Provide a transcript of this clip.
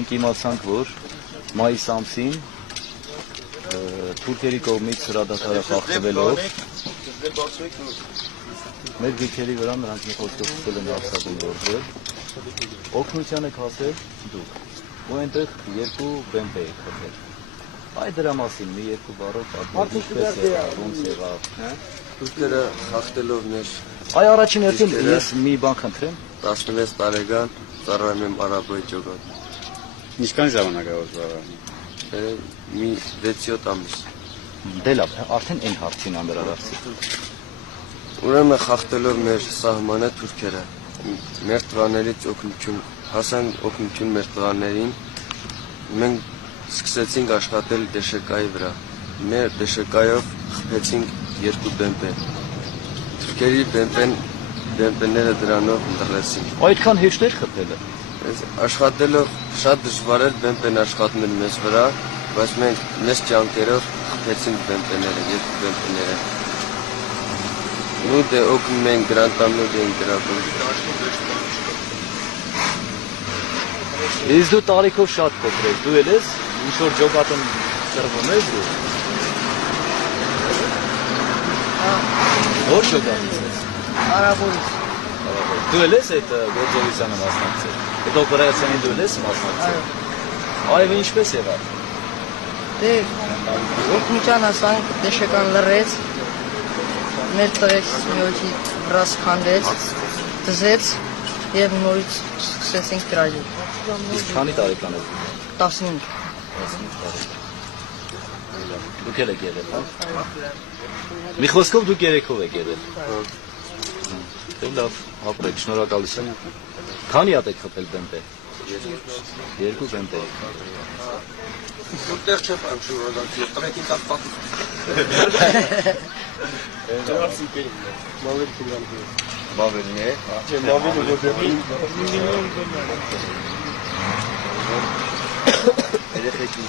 մենք իմացանք, որ մայիս ամսին թուրքերի կողմից հրադադարը խախտվելով մեր գրքերի վրա նրանք մի խոսքով ցույցել են հարձակում գործել, օգնության եք հասել դուք, ու այնտեղ երկու բեմբ եք խփել։ Այդ դրա մասին մի երկու բառով պատմեք, ինչպես եղավ, ոնց եղավ։ Թուրքերը խախտելով մեր Այ առաջին հերթին ես մի բան խնդրեմ։ 16 տարեկան ծառայում եմ Արաբոյի ջոկատ։ Ինչքան ժամանակավոր ծառայում։ Մի 6-7 ամիս։ Դե լավ, արդեն այն հարցին անդրադարձի։ Ուրեմն խախտելով մեր սահմանը թուրքերը մեր տղաներից օգնություն հասան օգնություն մեր տղաներին մենք սկսեցինք աշխատել դեշեկայի վրա մեր դեշեկայով խփեցինք երկու բեմբեր թուրքերի բեմբերները դրանով ընտրեցին Այդքան հեշտ էր խփելը աշխատելով շատ դժվար էր բեմբերն աշխատում են մեզ վրա բայց մենք մեծ ջանքերով խփեցինք բեմբերները երկու բեմբերները Նու դե օգնում ենք գրանտամներ ենք գրավում Իսկ դու տարիքով շատ փոքր ես, դու էլ ես ինչ-որ ջոկատում ծրվում ես դու Որ ջոկատից ես Արաբորից Դու էլ ես այդ գործողությանը մասնակցել Այդ օպերացիային դու էլ ես մասնակցել Այո, ինչպես եղավ Դե օգնության հասանք դեշեկան լռեց մեր տղեկ միոջի վրաս քանդեց, դզեց և նորից սկսեցինք գրաժել։ Իսկ քանի տարեկան եք 15 Դուք էլ եք եղել, հա? Մի խոսքով դուք երեքով եք եղել Դե լավ, ապրեք, շնորհակալություն Քանի հատ եք խփել բեմբեր Երկու բեմբեր Որտեղ չեմ անում շնորհակալություն, տղեկին տակ պատում Մավելն է Երեխեքին